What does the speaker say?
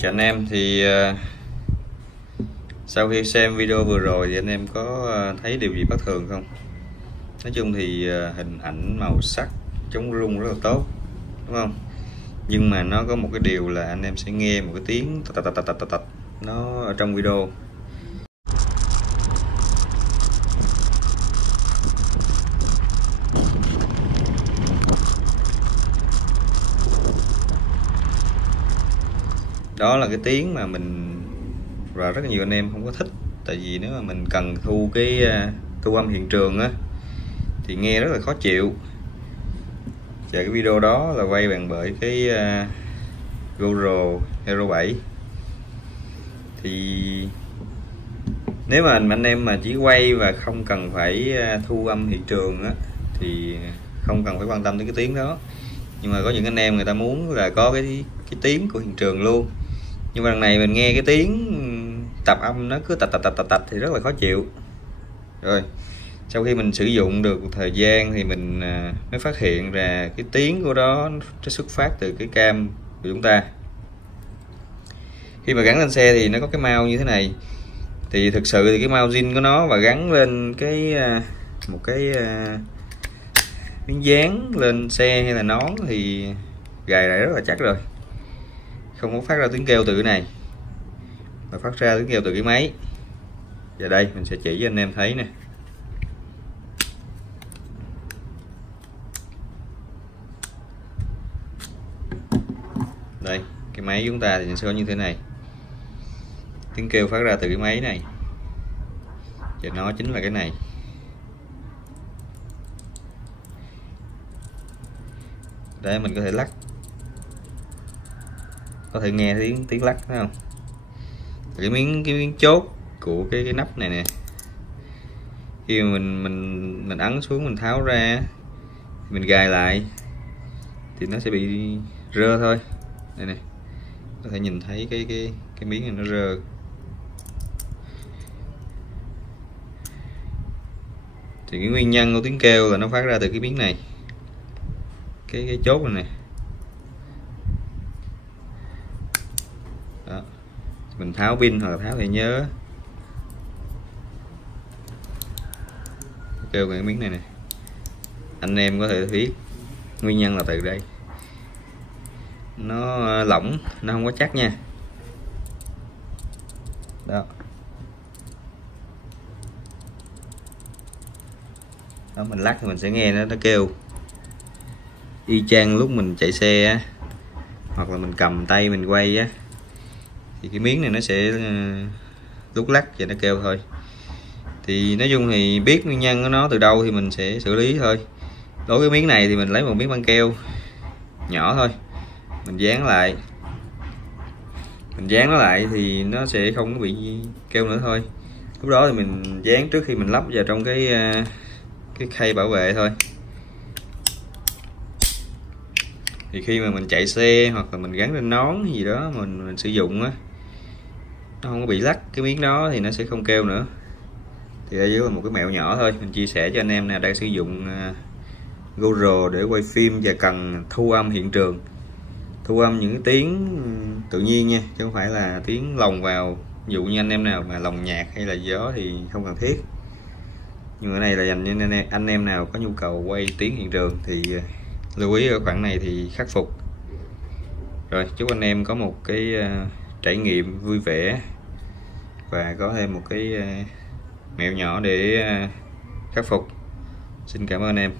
Chào anh em, thì sau khi xem video vừa rồi thì anh em có thấy điều gì bất thường không? Nói chung thì hình ảnh màu sắc chống rung rất là tốt, đúng không? Nhưng mà nó có một cái điều là anh em sẽ nghe một cái tiếng tạch tạch tạch tạch tạch nó ở trong video. Đó là cái tiếng mà mình và rất nhiều anh em không có thích, tại vì nếu mà mình cần thu cái thu âm hiện trường á thì nghe rất là khó chịu. Và cái video đó là quay bằng bởi cái GoPro Hero 7. Thì nếu mà anh em mà chỉ quay và không cần phải thu âm hiện trường á thì không cần phải quan tâm đến cái tiếng đó. Nhưng mà có những anh em người ta muốn là có cái tiếng của hiện trường luôn. Nhưng mà lần này mình nghe cái tiếng tập âm nó cứ tạch tạch tạch tạch tạch thì rất là khó chịu. Rồi sau khi mình sử dụng được một thời gian thì mình mới phát hiện ra cái tiếng của đó nó xuất phát từ cái cam của chúng ta. Khi mà gắn lên xe thì nó có cái mount như thế này, thì thực sự thì cái mount zin của nó và gắn lên cái một cái miếng dán lên xe hay là nón thì gài lại rất là chắc rồi, không có phát ra tiếng kêu từ cái này mà phát ra tiếng kêu từ cái máy. Và đây mình sẽ chỉ cho anh em thấy nè. Đây, cái máy chúng ta thì sẽ có như thế này, tiếng kêu phát ra từ cái máy này, và nó chính là cái này. Để mình có thể lắc, có thể nghe tiếng lắc, thấy không? Cái miếng chốt của cái nắp này nè, khi mà mình ấn xuống, mình tháo ra, mình gài lại thì nó sẽ bị rơ thôi. Đây này, có thể nhìn thấy cái miếng này nó rơ. Thì cái nguyên nhân của tiếng kêu là nó phát ra từ cái miếng này, cái chốt này nè. Đó, mình tháo pin hoặc là tháo thẻ nhớ, kêu cái miếng này nè. Anh em có thể biết nguyên nhân là từ đây, nó lỏng, nó không có chắc nha. Đó, đó mình lắc thì mình sẽ nghe nó kêu y chang lúc mình chạy xe á, hoặc là mình cầm tay mình quay á, thì cái miếng này nó sẽ lúc lắc và nó kêu thôi. Thì nói chung thì biết nguyên nhân của nó từ đâu thì mình sẽ xử lý thôi. Đối với miếng này thì mình lấy một miếng băng keo nhỏ thôi, mình dán lại, mình dán nó lại thì nó sẽ không có bị kêu nữa thôi. Lúc đó thì mình dán trước khi mình lắp vào trong cái khay bảo vệ thôi. Thì khi mà mình chạy xe hoặc là mình gắn lên nón gì đó mình sử dụng á, nó không có bị lắc cái miếng đó thì nó sẽ không kêu nữa. Thì đây là một cái mẹo nhỏ thôi, mình chia sẻ cho anh em nào đang sử dụng GoPro để quay phim và cần thu âm hiện trường, thu âm những cái tiếng tự nhiên nha, chứ không phải là tiếng lồng vào. Ví dụ như anh em nào mà lồng nhạc hay là gió thì không cần thiết, nhưng cái này là dành cho anh em nào có nhu cầu quay tiếng hiện trường thì lưu ý ở khoảng này thì khắc phục. Rồi chúc anh em có một cái trải nghiệm vui vẻ và có thêm một cái mẹo nhỏ để khắc phục. Xin cảm ơn em.